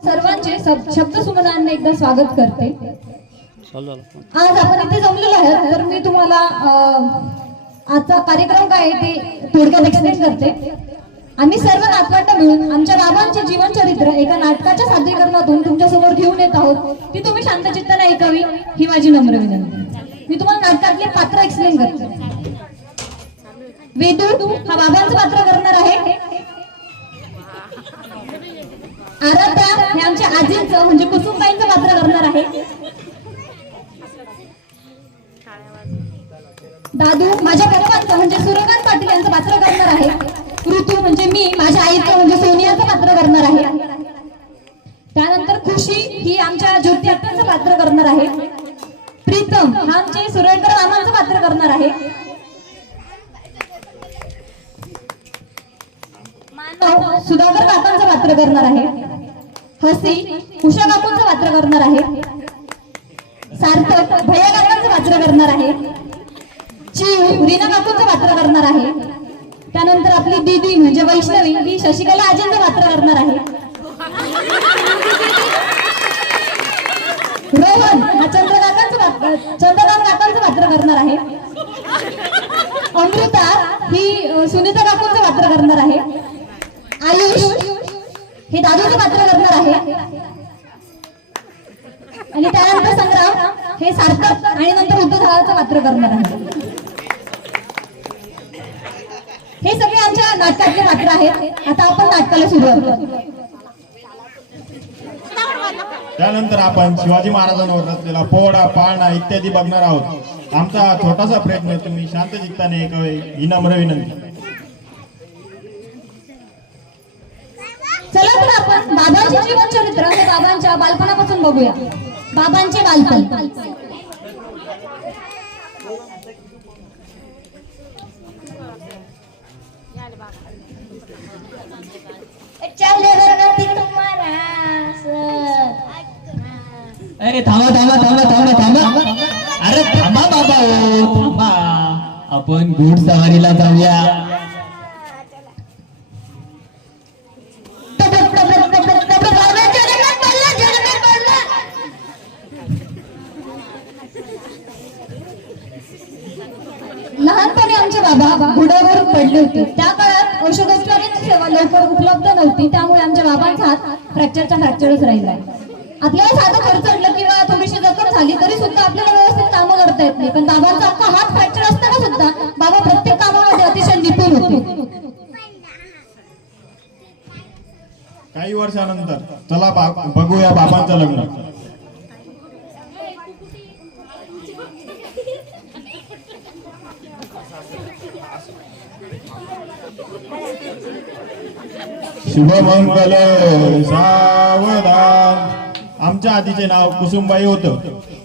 सर्वांचे शब्द सुमनांनी एकदा स्वागत करते। आज आपण इथे जमलेलो आहोत तर मी तुम्हाला आजचा कार्यक्रम काय आहे ते थोडक्यात एक्सप्लेन करते। आम्ही सर्व नातवंड मिळून आमच्या बाबांचे जीवन चरित्र एका नाटकाच्या सादरीकरणातून तुमच्या समोर घेऊन येत आहोत। ती तुम्ही शांतचित्ताने ऐकावी ही माझी नम्र विनंती। मी तुम्हाला नाटकातले पात्र एक्सप्लेन करते। वेदू हा बाबांचं पात्र करणार आहे। आराध्या हे आमच्या आजींचं म्हणजे कुसुमबाईंचं पात्र करणार आहे। दादू माझ्या पप्पांचं म्हणजे सूर्यकांत पाटील यांचं पात्र करणार आहे। ऋतू म्हणजे मी माझ्या आईचं म्हणजे सोनियाचं पात्र करणार आहे। त्यानंतर खुशी ही आमच्या ज्योती आत्यांचं पात्र करणार आहे। प्रीतम हा आमचे सुरेकर मामांचं पात्र करणार आहे। मानव सुधाकर काकांचं पात्र करणार आहे। हसी उषा काकूंचं पात्र करणार आहे। सार्थक भैया काकांचं पात्र करणार आहे। चिव रीना काकूंचं पात्र करणार आहे। त्यानंतर आपली दीदी म्हणजे वैष्णवी ही शशिकला आजींचं पात्र करणार आहे। रोहन हा चंद्रकांत काकांचं पात्र करणार आहे। अमृता ही सुनीता काकूंचं पात्र करणार आहे। आयुष हे दादूचं पात्र करणार आहे। आणि त्यानंतर संग्राम हे सार्थक आणि नंतर उद्धवचं पात्र करणार आहे। हे सगळे आमच्या नाटकातले पात्र आहेत। आता आपण नाटकाला सुरुवात करू। त्यानंतर आपण शिवाजी महाराजांवर रचलेला पोवाडा पाळणा इत्यादी बघणार आहोत। आमचा छोटासा प्रयत्न तुम्ही शांत चित्ताने ऐकावे ही नम्र विनंती। चला तर आपण बाबांचे जीवन चरित्र हे बाबांच्या बालपणापासून बघूया। बाबांचे बालपण। अरे थांबा थांबा थांबा थांबा थांबा अरे थांबा बाबा हो थांबा। आपण घोडसवारीला जाऊया। लहानपणी आमचे बाबा घोड्यावर पडले होते। त्या काळात औषधोपचारांची सेवा लवकर उपलब्ध नव्हती, त्यामुळे आमच्या बाबांचा हात फ्रॅक्चरच राहिला। आपल्याला साधं खर्चडलं किंवा थोडीशी जखम झाली तरी सुद्धा आपल्याला व्यवस्थित कामं करता येत नाही, पण बाबांचा अख्खा हात फ्रॅक्चर असताना सुद्धा बाबा प्रत्येक कामामध्ये अतिशय निपुण होते। काही वर्षानंतर चला बघूया बाबांचं लग्न। शुभमंगल सावधान। आमच्या आजीचे नाव कुसुमबाई होतं।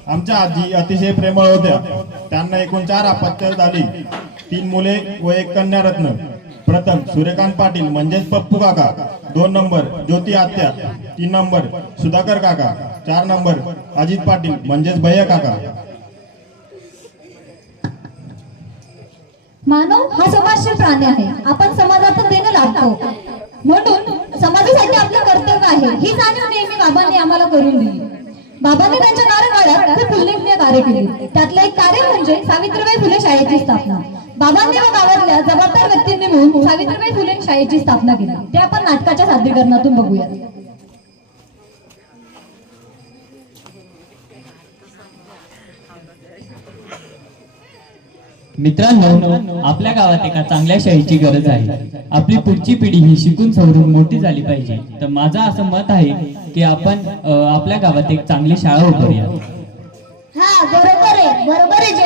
आमच्या आजी अतिशय प्रेमळ होत्या। त्यांना एकूण 4 अपत्य झाली, 3 मुले व 1 कन्यारत्न। प्रथम सूर्यकांत पाटील म्हणजेच पप्पू काका, 2 नंबर ज्योती आत्या, 3 नंबर सुधाकर काका, 4 नंबर अजित पाटील म्हणजेच भैया काका। मानव हा समाजशील प्राणी आहे। आपण समाजातून देणं लागतो, म्हणून समाजासाठी आपलं कर्तव्य आहे ही जाणीव नेहमी बाबांनी आम्हाला करून दिली। बाबांनी त्यांच्या कार्यकाळात खूप उल्लेखनीय कार्य केले। त्यातलं एक कार्य म्हणजे सावित्रीबाई फुले शाळेची स्थापना। बाबांनी व गावातल्या जबाबदार व्यक्तींनी मिळून सावित्रीबाई फुले शाळेची स्थापना केली। ते आपण नाटकाच्या सादरीकरणातून बघूया। मित्रांनो, आपल्या गावात एका चांगल्या शाळेची गरज आहे। आपली पुढची पिढी ही शिकून सवरून मोठी झाली पाहिजे। तर माझं असं मत आहे की आपण आपल्या गावात एक चांगली शाळा उभारूया। हा बरोबर आहे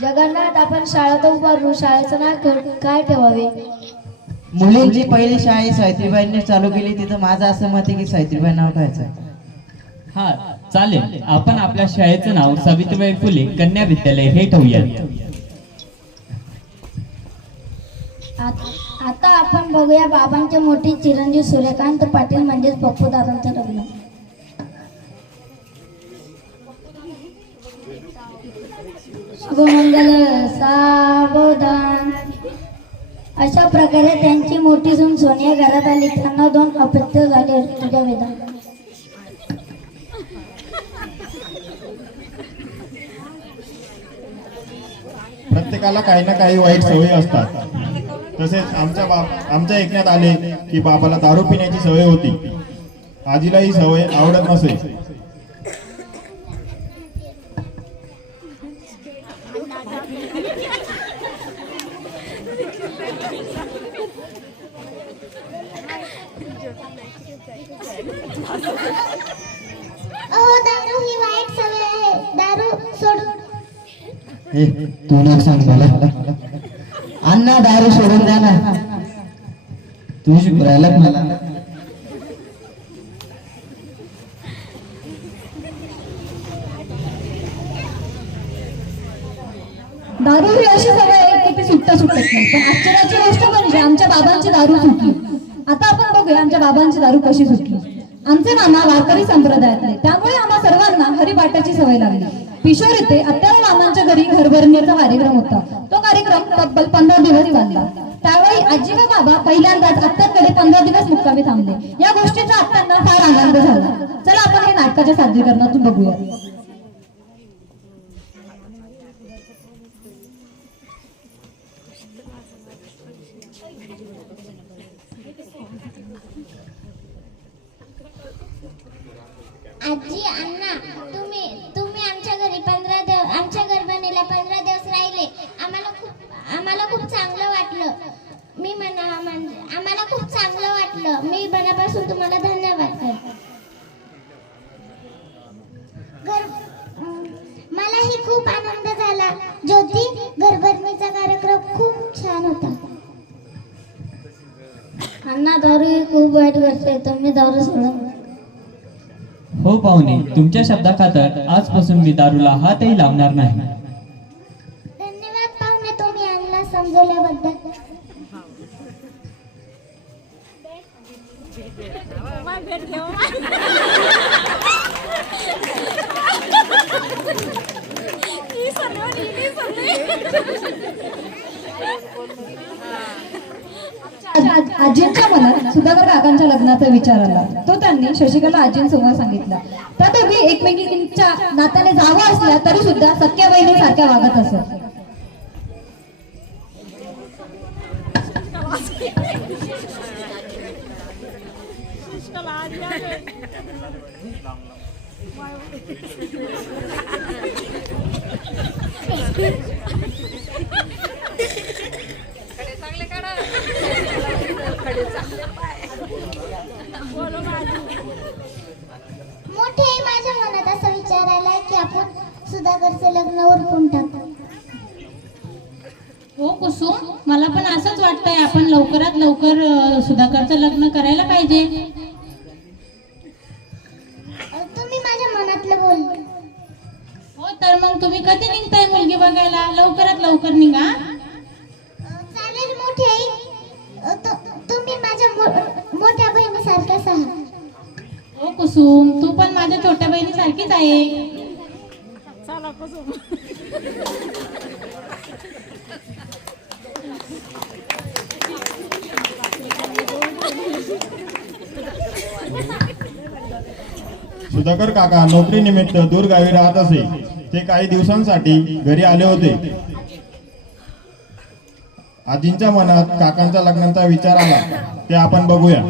जगन्नाथ आपण शाळा तर उभारू। शाळेचं नाव काय ठेवावे? मुलींची पहिली शाळा सावित्रीबाईंनी चालू केली, तिथं माझं असं मत आहे की सावित्रीबाई नाव ठेवायचं। हा चालेल, आपण आपल्या शाळेचं नाव सावित्रीबाई फुले कन्या विद्यालय हे ठेवूया। आता आपण बघूया बाबांचे मोठे चिरंजीव सूर्यकांत पाटील म्हणजेच पप्पू दादांचं लग्न। शुभमंगल सावधान। अशा प्रकारे त्यांची मोठी सून सोनिया घरात आली. त्यांना 2 अपत्य झाले. तुझ्या वेदा प्रत्येकाला काही ना काही वाईट सवयी असतात. तसेच आमच्या ऐकण्यात आले की बाबाला दारू पिण्याची सवय होती. आजीला ही सवय आवडत नसे. दारू ही वाईट सवय आहे. दारू सोडून तू नको सांग मला. अण्णा दारू सोडून द्या ना. तू शिकवायला मला. दारू ही अशी सवय आहे की ती सुटत नाही. पण आश्चर्याची गोष्ट म्हणजे आमच्या बाबांची दारू सुटली. आता आपण बघूया आमच्या बाबांची दारू कशी सुटली. आमचे मामा वारकरी संप्रदायातले, त्यामुळे आम्हा सर्वांना हरिपाठाची सवय लागली. पिशोर येथे अत्यार मामांच्या घरी घरभरणीचा कार्यक्रम होता. तो कार्यक्रम तब्बल 15 दिवस चालला. त्यावेळी आजी व बाबा पहिल्यांदाच अत्त्यांकडे 15 दिवस मुक्कामी थांबले. या गोष्टीचा अत्त्यांना फार आनंद झाला. चला आपण हे नाटकाच्या सादरीकरणातून बघूया. आजी अण्णा तुम्ही आमच्या घरी 15 दिवस आमच्या गरबणीला 15 दिवस राहिले. आम्हाला खूप चांगलं वाटलं. आम्हाला खूप चांगलं वाटलं. मी मनापासून तुम्हाला धन्यवाद करते. मलाही खूप आनंद झाला. ज्योती, गरबणीचा कार्यक्रम खूप छान होता. अण्णा दारू ही खूप वाईट गोष्ट आहे. तुम्ही दारू सोडा. हो पाहुणे, तुमच्या शब्दाखातर आजपासून मी दारूला हातही लावणार नाही. धन्यवाद पाहुणे, तुम्ही अण्णा समजवल्याबद्दल. आजींच्या मनात सुधाकर काकांच्या लग्नाचा विचार आला. तो त्यांनी शशिकला आजींसमोर सांगितला. त्या दोघी एकमेकींच्या नात्याने जावं असल्या तरी सुद्धा सख्या बहिणीसारख्या वागत असत. मोठे माझ्या मनात असा विचार आलाय की आपण सुधाकरचे लग्न उरकून टाकू. हो कुसुम, मला पण असंच वाटतंय. आपण लवकरात लवकर सुधाकरचं लग्न करायला पाहिजे. तुम्ही माझ्या मनातलं बोलले. हो, तर मग तुम्ही कधी निघताय मुलगी बघायला? लवकरात लवकर निघा. चालेल मोठे आई. तुम्ही माझ्या मोठ्या बहिणीसारख्याच आहात. हो कुसुम, तू पण माझ्या छोट्या बहिणी सारखीच आहे. सुधाकर काका नोकरीनिमित्त दूर गावी राहत असे. ते काही दिवसांसाठी घरी आले होते. आजींच्या मनात काकांच्या लग्नाचा विचार आला. ते आपण बघूया.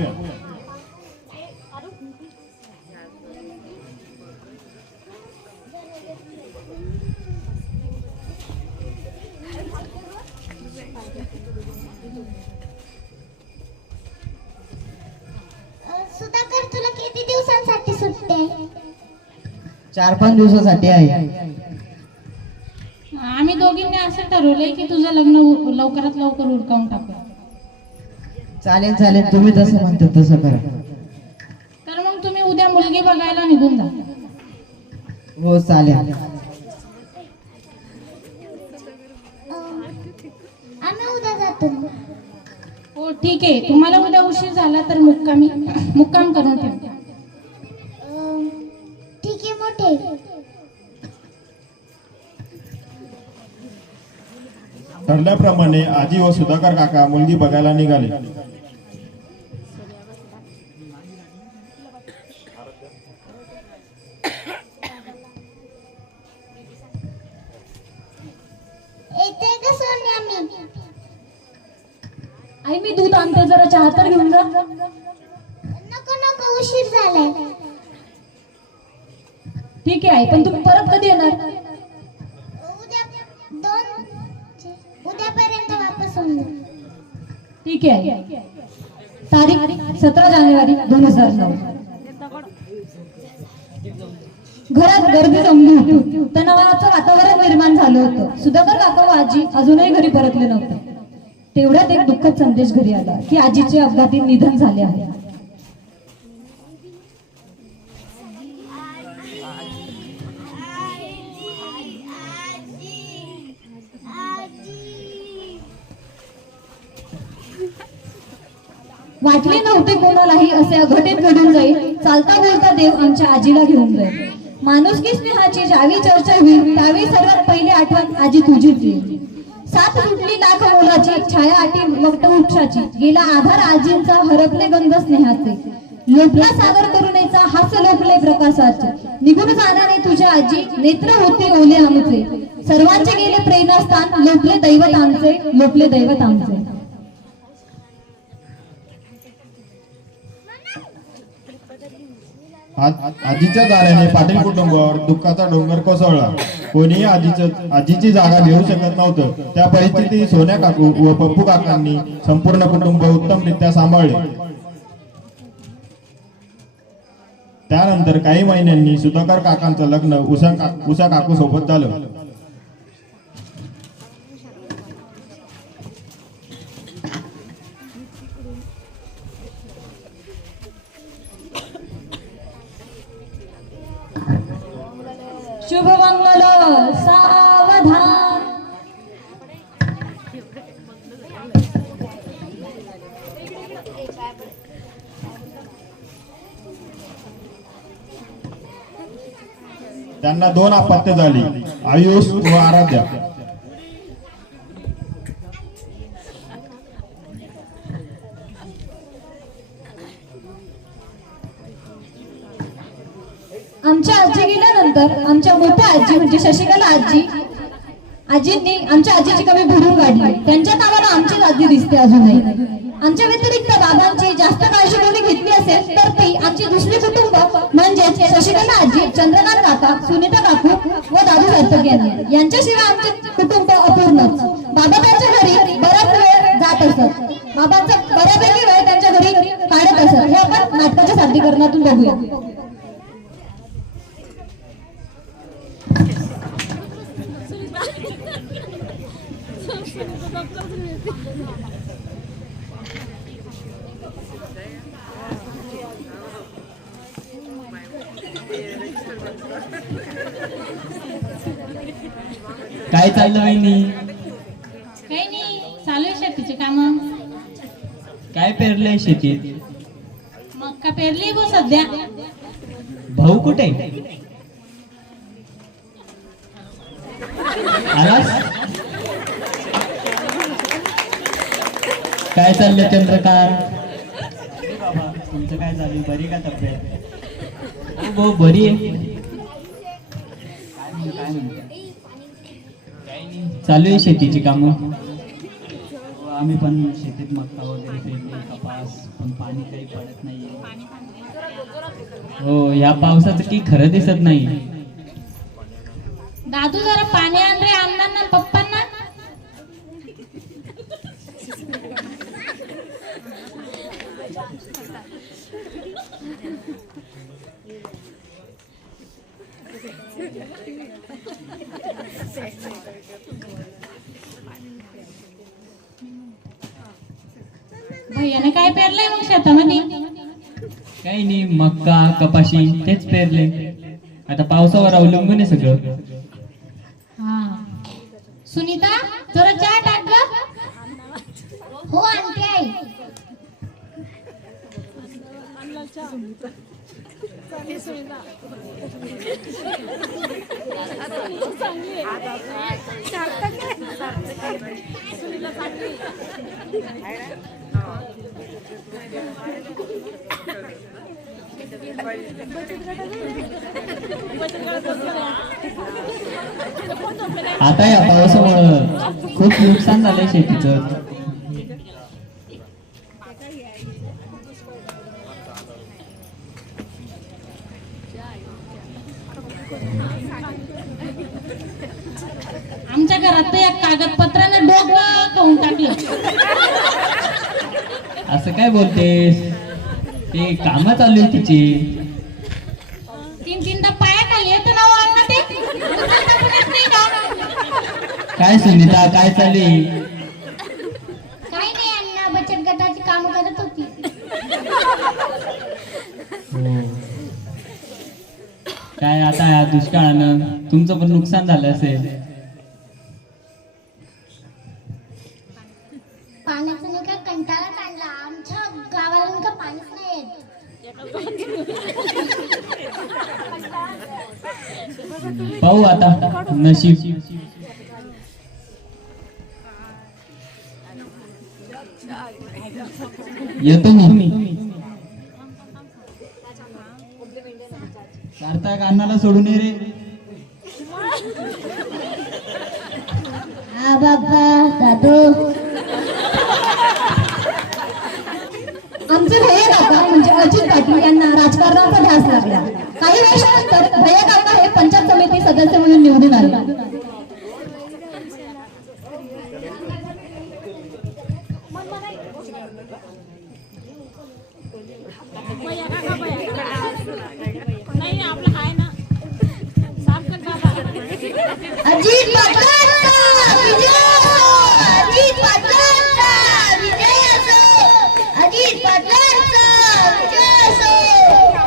सुधाकर, तुला किती दिवसांसाठी सुट्टी आहे? 4-5 दिवसासाठी आहे. आम्ही दोघींनी असं ठरवलंय की तुझं लग्न लवकरात लवकर उरकावून टाकू. चालेल चालेल, तुम्ही जसं म्हणता तसं करा. तर मग तुम्ही उद्या मुलगी बघायला निघून जा. हो चालेल. आम्ही उद्या जातो. हो ठीक आहे. तुम्हाला उद्या उशीर झाला तर मुक्काम करून ठेव. ठीक आहे मोठे. ठरल्याप्रमाणे आजी व सुधाकर काका मुलगी बघायला निघाले. येते का सोन्या मी? आई मी दूध आणते, जरा चहा तर घेऊन जा. नको नको, उशीर झालाय. ठीक आहे आई, पण तुम्ही परत कधी येणार? उद्यापर्यंत वापस होऊन जा. ठीक आहे आई. तारीख 17 जानेवारी 2009. घरात गर्दी जमली होती. तणावाचं वातावरण निर्माण झालं होतं. सुधाकर काका व आजी अजूनही घरी परतले नव्हते. तेवढ्यात एक दुःखद संदेश घरी आला की आजीचे अपघाती निधन झाले आहे. वाटले नव्हते कोणालाही असे अघटित घडून जाईल. चालता बोलता देव आमच्या आजीला घेऊन जाईल. माणुसकी स्नेहाची ज्यावेळी चर्चा होईल त्यावेळी सर्वात पहिली आठवण आजी तुझीच येईल. साथ सुटली लाख मोलाची, छाया आटी वटवृक्षाची, गेला आधार आजींचा, हरपले गंध स्नेहाचे, लोटला सागर करुणेचा, हास्य लोकले प्रकाशाचे, निघून जाणारे तुझ्या आजी, नेत्र होते ओले आमचे, सर्वांचे गेले प्रेरणास्थान, लोटले दैवत आमचे, लोटले दैवत आमचे. आजीच्या जाण्याने पाटील कुटुंबावर दुःखाचा डोंगर कोसळला. कोणीही आजीची जागा घेऊ शकत नव्हतं. त्या परिस्थितीत सोन्या काकू व पप्पू काकांनी संपूर्ण कुटुंब उत्तमरित्या सांभाळले. त्यानंतर काही महिन्यांनी सुधाकर काकांचं लग्न उषा काकू सोबत झालं. शुभमंगल सावधान. त्यांना 2 अपत्य झाली, आयुष व आराध्या. आमच्या आजी गेल्यानंतर आमच्या मोठ्या आजी म्हणजे शशिकला आजींनी आमच्या आजीची कमी भरून काढली. त्यांच्या नावाला आमचीच आजी दिसते अजूनही. आमच्या व्यतिरिक्त बाबांची जास्त काळजी कोणी घेतली असेल तर ती आमची दुसरी कुटुंब म्हणजेच शशिकला आजी, चंद्रकांत काका, सुनीता काकू व दादू सार्थक यांच्याशिवाय आमचे कुटुंब अपूर्णच. बाबा त्यांच्या घरी बराच वेळ जात असत. बाबांचा बऱ्यापैकी वेळ त्यांच्या घरी काढत असत. हे आपण नाटकाच्या सादरीकरणातून बघूया. काय चाललं वहिनी? काही नाही, चालू आहे शेतीचे काम. काय पेरलंय शेतीत? मक्का पेरली गो सध्या. भाऊ कुठे? आलास? काय चाललं चंद्रकांत? बाबा तुमचं काय चालू? बरी का तब्येत? हो बरी आहे. काय म्हणता? चालू आहे शेतीची कामं. आम्ही पण शेतीत मक्का वगैरे पेरले, कपास, पण पाणी काही पडत नाहीये. हो, या पावसाचं की खरं दिसत नाही. दादू जरा पाणी आण रे अण्णांना पप्पांना. भैयाने काय पेरलंय मग शेतामध्ये? काही नाही, मक्का कपाशी तेच पेरले. आता पावसावर अवलंबून आहे सगळं. हा. सुनीता जरा चहा टाक ग. हो आणते आई. आता या पावसामुळं खूप नुकसान झालंय शेतीचं. आमच्या घरात तर या कागदपत्राने डोकं खाऊन टाकलं. असं काय बोलतेस? ते काम चालू आहे तिची. तीनदा पाया खाली येतं ना अण्णा ते. उचलता पण येत नाही का? काय सुनीता, काय चालू आहे? काही नाही अण्णा, बचत गटाची काम करत होती. काय आता या दुष्काळानं तुमचं पण नुकसान झालं असेल. पाण्याचा नाही का कंटाळा काढला. आमच्या गावाला का पाणीच नाही येत. पाहू आता नशीब. येतो मी. सार्थक अण्णाला सोडून ये रे. हा बाबा दादू. आमचे भैया काका म्हणजे अजित पाटील यांना राजकारणाचा ध्यास लागला. काही वर्षानंतर भैया काका हे पंचायत समिती सदस्य म्हणून निवडून आले. अजित पाटलांचा विजय असो. अजित पाटलांचा विजय असो. अजित पाटलांचा विजय असो.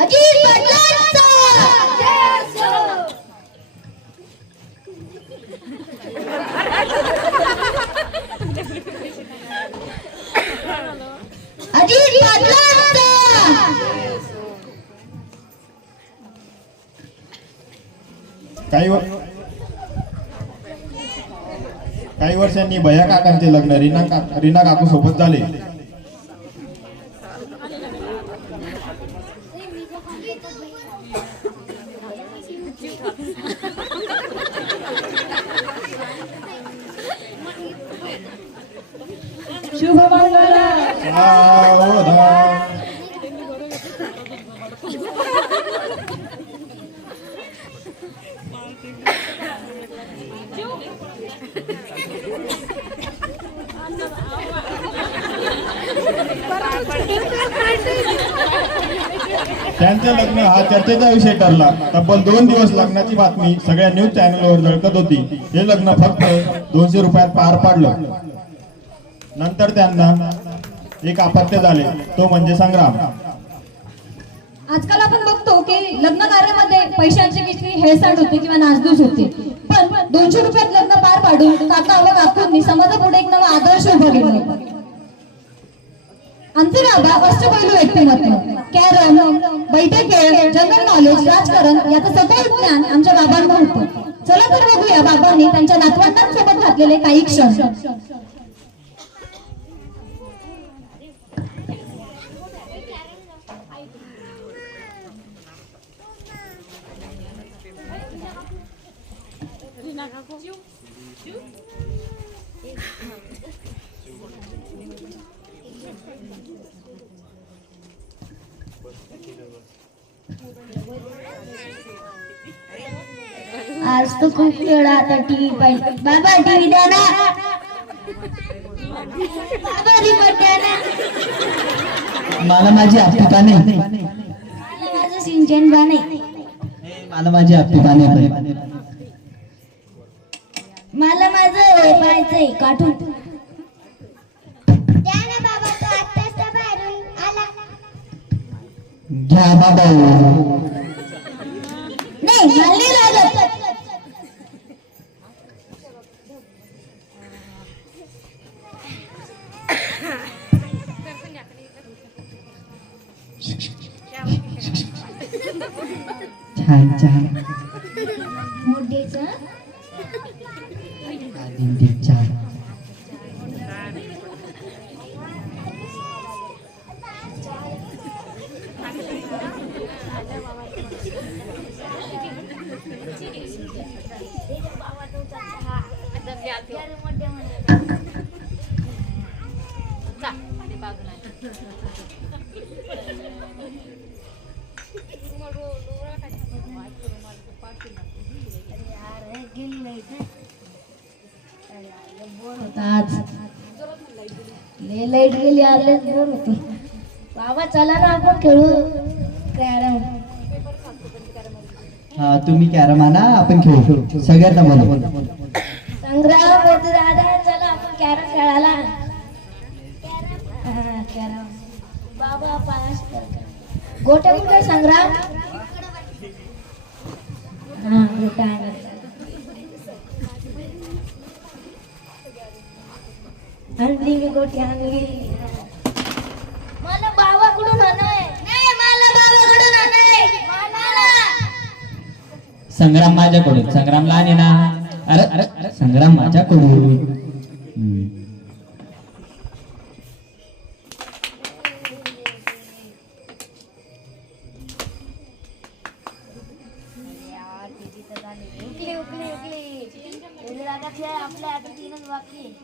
अजित पाटलांचा विजय असो. अजित पाटलांचा. काही वर्षांनी भैया काकांचे लग्न रीना काकू सोबत झाले. शुभमंगल. सावधान. त्यांचं लग्न हा चर्चेचा विषय ठरला. तब्बल 2 दिवस लग्नाची बातमी सगळ्या न्यूज चॅनलवर झळकत होती. हे लग्न फक्त 200 रुपयात पार पाडलं. नंतर त्यांना एक अपत्य झाले, तो म्हणजे संग्राम. आजकाल आपण बघतो की लग्न कार्यामध्ये पैशांची किती हेळसांड होते किंवा नासधूस होते. पण 200 रुपयात लग्न पार पाडून काका व काकूंनी समाजापुढे एक नवा आदर्श उभा केला. आमचे बाबा अष्टपैलू व्यक्तिमत्व, कॅरम, बैठे खेळ, जनरल नॉलेज, राजकारण याचं सखोल ज्ञान आमच्या बाबांना होतं. चला तर बघूया बाबांनी त्यांच्या नातवंडांसोबत घातलेले काही क्षण. आज तो खूप वेळ आता टीव्ही पाहिजे. बाबा टीव्ही द्या ना. बाबा रिमोट द्या ना. मला माझी आपली पाने. मला माझं सिंचन पाणी. मला माझी आपली पाने. मला माझं हे पाहायचंय कार्टून. द्या ना बाबा, तो आत्ताच तर बाहेरून आला. घ्या बाबा. नाही मला नाही लागत. छान छान मोठीचं दिंडी छान. आज लय लाईट गेली आलेच बोर होतो. बाबा चला ना आपण खेळू कॅरम. हा तुम्ही कॅरम आणा आपण खेळू. सगळ्यांना बोलव. संग्राम मोदी दादा चला आपण कॅरम खेळायला. हा, कॅरम बाबा पास कर गोट्या कुठे संग्राम. हा गोट्या आणली मी गोटी आणली. मला बाबाकडून आणाय. नाही मला बाबाकडून आणाय. मला संग्राम माझ्याकडून. संग्रामला आणि ना. अरे अरे संग्राम माझ्याकडून. उकली उकली उकली दादा खेळ आपल्या आता 3च बाकी.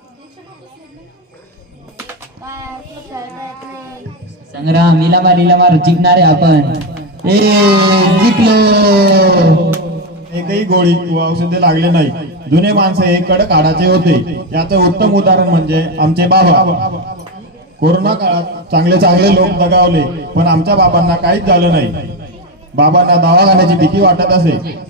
काय आपलं खेळता येत नाही. संग्राम इला मार जिंकणारे आपण. ए जिंकलो. एकही गोळी व औषधे लागले नाही. जुने माणसे हे कडक हाडाचे होते. याचं उत्तम उदाहरण म्हणजे आमचे बाबा. कोरोना काळात चांगले चांगले लोक दगावले पण आमच्या बाबांना काहीच झालं नाही. बाबांना दवाखान्याची भीती वाटत असे.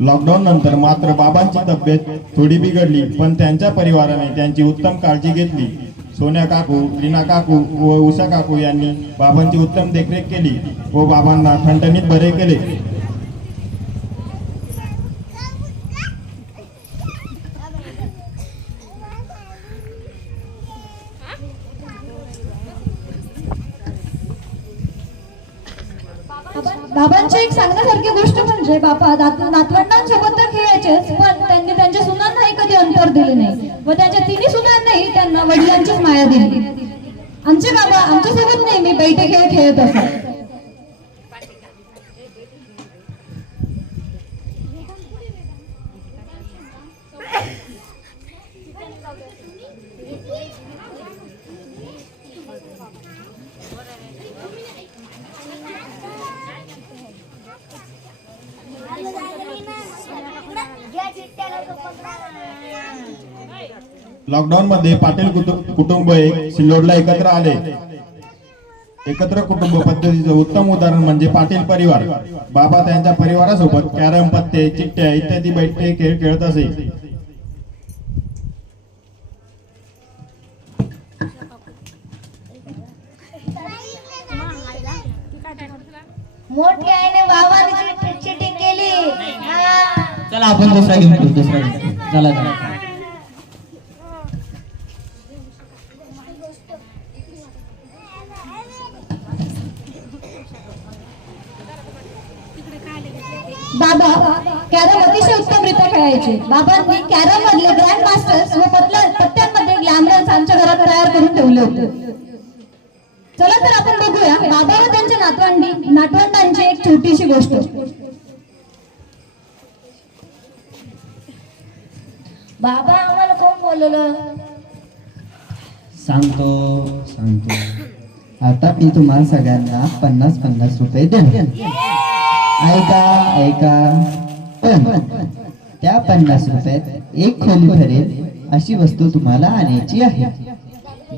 लॉकडाऊन नंतर मात्र बाबांची तब्येत थोडी बिघडली पण त्यांच्या परिवाराने त्यांची उत्तम काळजी घेतली. सोन्या काकू, रीना काकू व उषा काकू यांनी बाबांची उत्तम देखरेख केली व बाबांना ठणठणीत बरे केले. बाबांची एक सांगण्यासारखी गोष्ट म्हणजे बाबा नातवंडांसोबत तर खेळायचेच पण त्यांनी त्यांच्या सुनांनाही कधी अंतर दिले नाही व त्यांच्या तिन्ही सुनांनाही त्यांना वडिलांचीच माया दिली. आमचे बाबा आमच्यासोबत नेहमी बैठे खेळ खेळत असतात. लॉकडाऊन मध्ये पाटील कुटुंब एक सिल्लोडला एकत्र आले. एकत्र कुटुंब पद्धतीचं उत्तम उदाहरण म्हणजे पाटील परिवार. बाबा त्यांच्या परिवारासोबत कॅरम, पत्ते, चिट्ट्या इत्यादी बैठे खेळ खेळत असे. मोठी आईने बाबांची चिटिंग केली. चला आपण दुसरा गेम खेळू. दुसरा गेम चला चला. बाबा कॅरम अतिशय उत्तमरित्या खेळायचे. बाबांनी कॅरम मधले ग्रँड मास्टर्स व पत्त्यांमध्ये ग्लॅमरन्स आमच्या घरात तयार करून ठेवले होते. चला तर आपण बघूया बाबा व त्यांच्या नातवंडांची एक छोटीशी गोष्ट. बाबा आम्हाला कोण बोलवलं. सांगतो सांगतो. आता मी तुम्हाला सगळ्यांना 50-50 रुपये देईन. ऐका ऐका पण त्या 50 रुपयात एक खोली भरेल अशी वस्तू तुम्हाला आणायची आहे.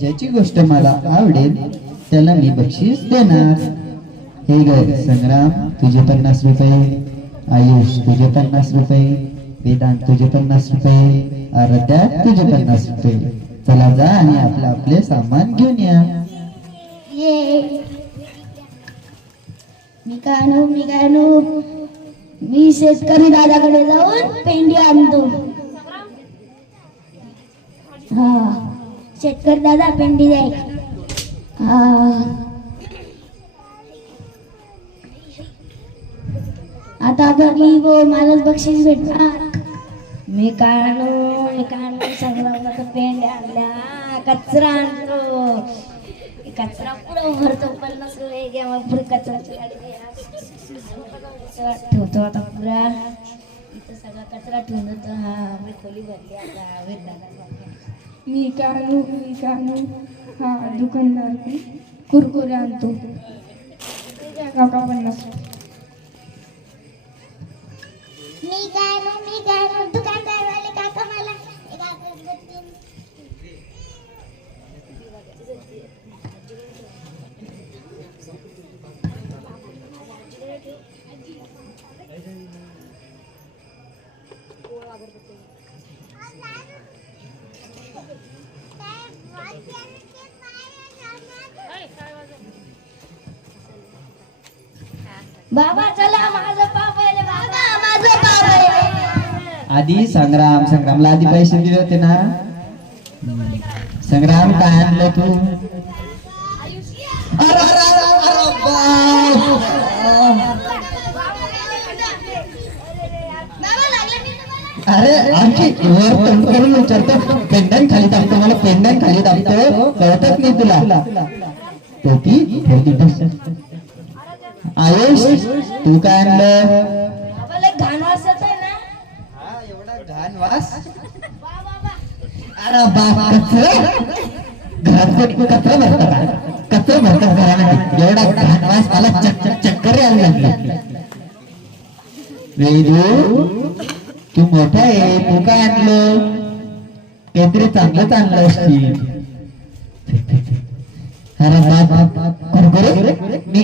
ज्याची गोष्ट मला आवडेल त्याला मी बक्षीस देणार. हे ग संग्राम तुझे 50 रुपये, आयुष तुझे 50 रुपये, वेदांत तुझे 50 रुपये, आराध्या तुझे 50 रुपये. चला जा आणि आपले सामान घेऊन या. मी काय मी शेतकरी दादाकडे जाऊन पेंडी आणतो. हा शेतकरी दादा पेंडी द्याय. हा आता घरी व मलाच बक्षीस भेटणार. मी काय आणू संग्रामाचा पेंड्या आणल्या, कचरा आणतो. कचरा पुढं भरतो पण नसतो मग पुढे कचऱ्याची गाडी ठेवतो. आता पुरा इथं सगळा कचरा ठेवून होतो. हा मी खोली भरली आता. मी काय आणू हा दुकानदार कुरकुरे आणतो. काका 50. मी काय दुकानदारवाले काका मला एक अगरबत्ती. बाबा चला माझं पाप आहे रे बाबा, माझं पाप आहे. आधी संग्रामला आधी पैसे दिले होते ना. संग्राम काय आणलं तू? अरे अरे अरे अरे बाप. अरे आमची वर तोंड करून विचारतो, पेंडन खाली दाबतो, मला पेंडन खाली दाबतो, कळतच नाही तुला. टोपी आयुष तू काय आणलं? बाबाला घाण वास येतोय ना. एवढा घाण वास. अरे बाप, घरात कोणी कचरा भरतात घरामध्ये. एवढा घाण वास मला चक्कर यायला लागली. वेदू तू मोठा आहे, तू काय आणलं? काहीतरी चांगलंच आणलं असतील. अरे बाप, कुरकुरे मी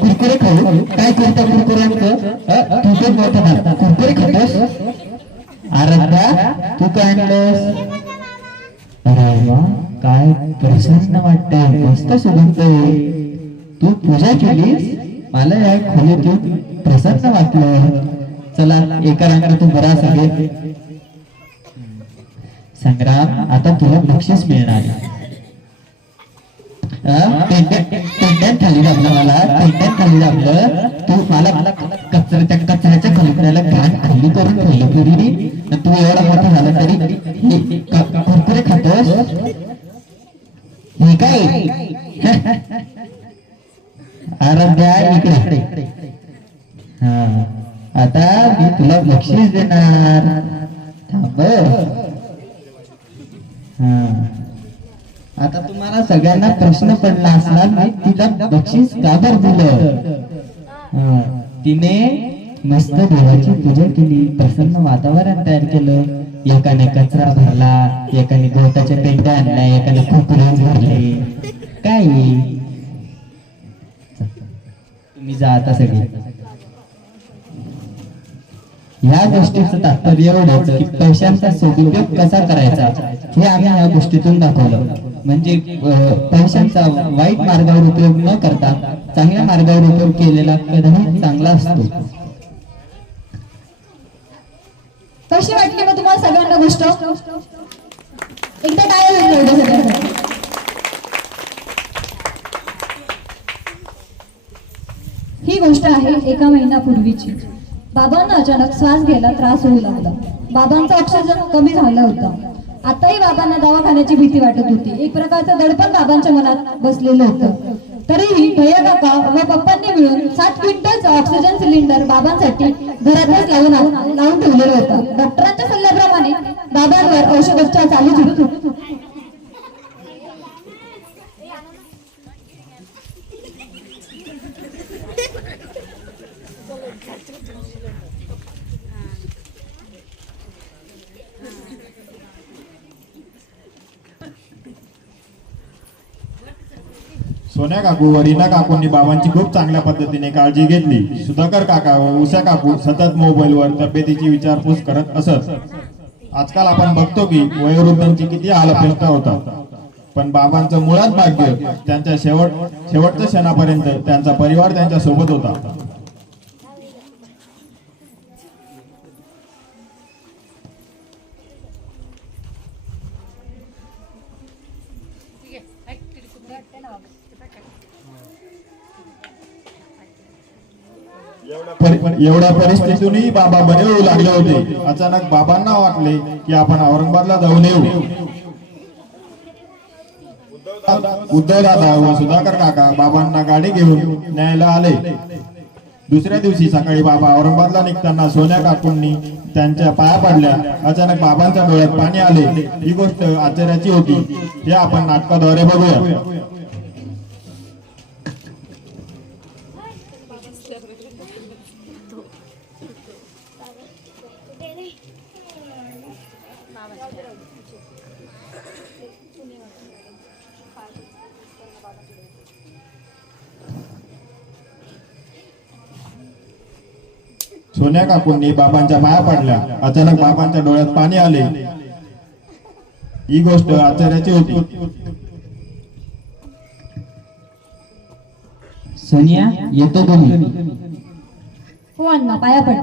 कुरकुरे खाऊ काय करतो कुरकुऱ्यांचं? तू तर मोठा झाला कुरकुरे खातोस. अरे तू काय आणलंस? अरे वा, काय प्रसन्न वाटतंय, मस्त सुगंध आहे. तू पूजा केलीस, मला या खोलीतून प्रसन्न वाटलं. चला एका रंगात तू बरा सगळे. संग्राम आता तुला बक्षीस मिळणार. पेंड्यात खाली दाबलं, मला पेंड्यात खाली दाबलं. तू मला कचऱ्याच्या खाली घाण खाली करून ठेवलं पुरी. तू एवढा मोठा झाला तरी कुरकुरे खातोस. हे काय? अरे द्या इकडे. हा आता मी तुला बक्षीस देणार. थांब. हा आता तुम्हाला सगळ्यांना प्रश्न पडला असणार, मी तिला बक्षीस का बरं दिलं? तिने मस्त देवाची पूजा केली, प्रसन्न वातावरण तयार केलं. एकाने कचरा भरला, एकाने गवताच्या पेंड्या आणल्या, एकाने कुरकुरे भरले. काय तुम्ही जा आता सगळे. ह्या गोष्टीचं तात्पर्य एवढंच की पैशांचा सदुपयोग कसा करायचा हे आम्ही ह्या गोष्टीतून दाखवलं. म्हणजे पैशांचा वाईट मार्गावर उपयोग न करता चांगल्या मार्गावर उपयोग केलेला कधीही चांगला असतो. कशी वाटली मग तुम्हाला सगळ्यांना गोष्ट? एकदा काय होईल सगळ्यांना? ही गोष्ट आहे एका महिन्यापूर्वीची. बाबांना अचानक श्वास घ्यायला त्रास होऊ लागला. बाबांचा ऑक्सिजन कमी झाला होता. आताही बाबांना दवाखान्याची भीती वाटत होती. एक प्रकारचं दडपण बाबांच्या मनात बसलेलं होतं. तरीही भैया काका व पप्पांनी मिळून 7 क्विंटलचा ऑक्सिजन सिलेंडर बाबांसाठी घरातच लावून ठेवलेलं होतं. डॉक्टरांच्या सल्ल्याप्रमाणे बाबांवर औषधोपचार चालू होते. सोन्या काकू व रीना काकूंनी बाबांची खूप चांगल्या पद्धतीने काळजी घेतली. सुधाकर काका व उषा काकू सतत मोबाईलवर तब्येतीची विचारपूस करत असत. आजकाल आपण बघतो की वयोवृद्धांची किती हालअपेष्टा होतात, पण बाबांचं मुळात भाग्य त्यांच्या शेवटच्या क्षणापर्यंत त्यांचा परिवार त्यांच्या सोबत होता. एवढ्या परिस्थितीतूनही बाबा बरे होऊ लागले होते. अचानक बाबांना वाटले की आपण औरंगाबादला जाऊन येऊ. उद्धव दादा व सुधाकर काका बाबांना गाडी घेऊन न्यायला आले. दुसऱ्या दिवशी सकाळी बाबा औरंगाबादला निघताना सोन्या काकूंनी त्यांच्या पाया पडल्या. अचानक बाबांच्या डोळ्यात पाणी आले. ही गोष्ट आश्चर्याची होती. हे आपण नाटकाद्वारे बघूया. सोन्या काकूंनी बाबांच्या पाया पडल्या. अचानक बाबांच्या डोळ्यात पाणी आले. ही गोष्ट आश्चर्याची होती. सोनिया, येतो तुम्ही. हो अण्णा, पाया पड.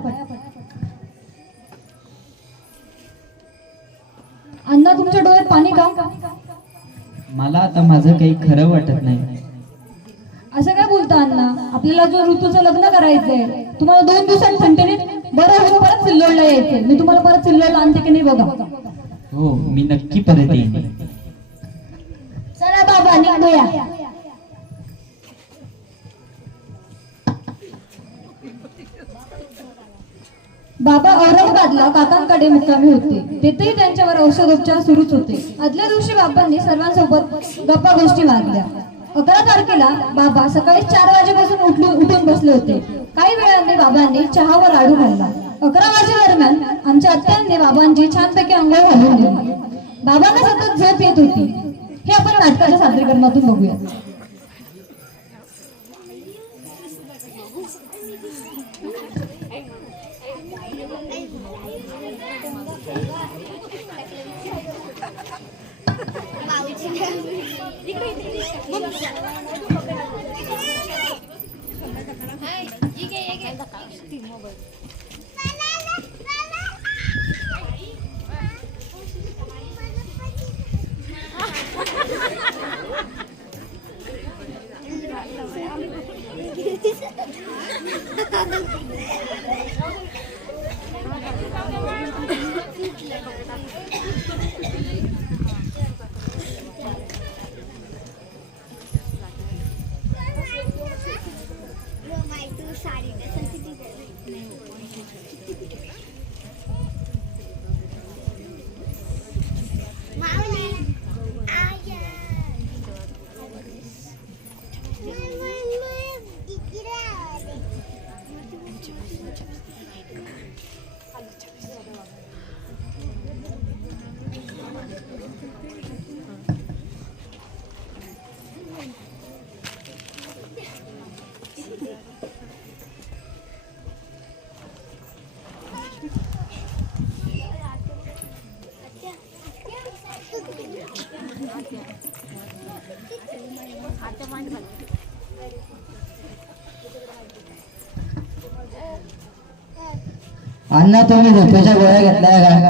अण्णा, तुमच्या डोळ्यात पाणी का? मला आता माझं काही खरं वाटत नाही. असं काय बोलता अण्णा? आपल्याला जो ऋतूचं लग्न करायचंय. तुम्हाला 2 दिवसात ठणठणीत बरं होऊन परत सिल्लोडला यायचंय. मी तुम्हाला परत सिल्लोडला आणते की नाही बघा. हो, मी नक्की परत येईन. चला बाबा निघूया. बाबा औरंगाबादला काकांकडे मुक्कामी होते. तेथेही त्यांच्यावर औषधोपचार सुरूच होते. आदल्या दिवशी बाबांनी सर्वांसोबत गप्पा गोष्टी मारल्या. 11 तारखेला बाबा सकाळी 4 वाजेपासून उठून बसले होते. काही वेळाने बाबांनी चहा व लाडू खाल्ला. 11 वाजेदरम्यान आमच्या आत्यांनी बाबांची छानपैकी अंघोळ घालून दिली. बाबांना सतत झोप येत होती. हे आपण नाटकाच्या सादरीकरणातून बघूया. अण्णा, तुम्ही झोपेच्या गोळ्या घेतल्या का?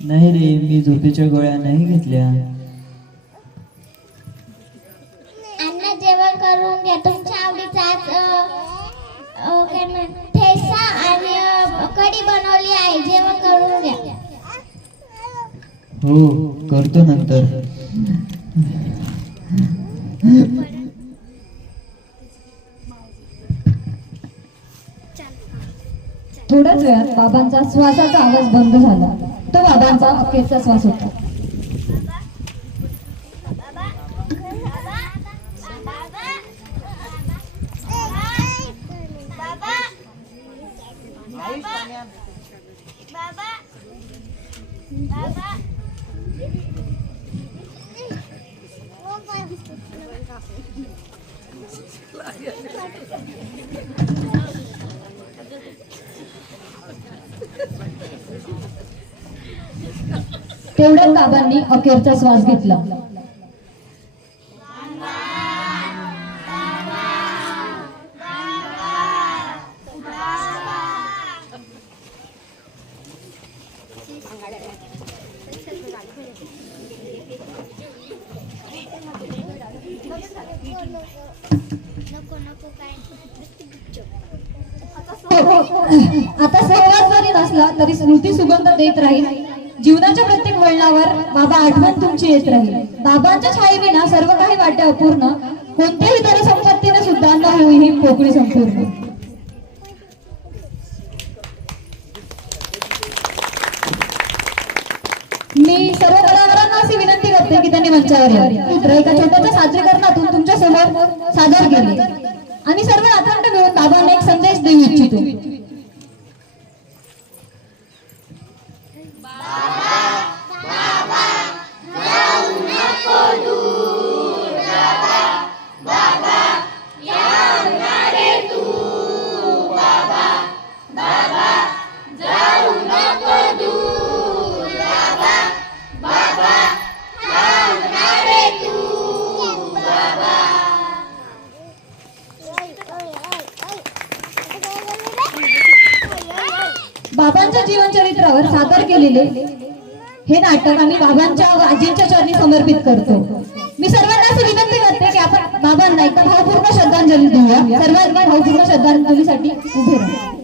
नाही रे, मी झोपेच्या गोळ्या नाही घेतल्या. अण्णा, जेवण करून घ्या. तुमच्या आवडीचाच ठेचा आणि कढी बनवली आहे. जेवण करून घ्या. हो, करतो नंतर. थोड्याच वेळात बाबांचा श्वासाचा आवाज बंद झाला. तो बाबांचा अखेरचा श्वास होता. तेवढ्यात बाबांनी अखेरचा श्वास घेतला. नको नको काय आता सहवास जरी नसला तरी स्मृती सुगंध देत राहील. जीवनाच्या प्रत्येक वळणावर बाबा आठवण तुमची येत राहील. बाबांच्या छायेविना सर्व काही वाटे अपूर्ण, कोणत्याही तरी संपत्तीने सुद्धा न होई ही पोकळी संपूर्ण. मी सर्व कलाकारांना अशी विनंती करते की त्यांनी मंचावर यावे. चित्र एका छोट्याशा सादरीकरणातून तुमच्या समोर सादर केले. आम्ही सर्व नातवंड मिळून बाबांना एक संदेश देऊ इच्छितो. बाबांच्या जीवनचरित्रावर सादर केलेले हे नाटक आम्ही बाबांच्या व आजींच्या चरणी समर्पित करतो. मी सर्वांना अशी विनंती करते की आपण बाबांना एकदा भावपूर्ण श्रद्धांजली देऊया. सर्वांनी भावपूर्ण श्रद्धांजलीसाठी उभे राहा.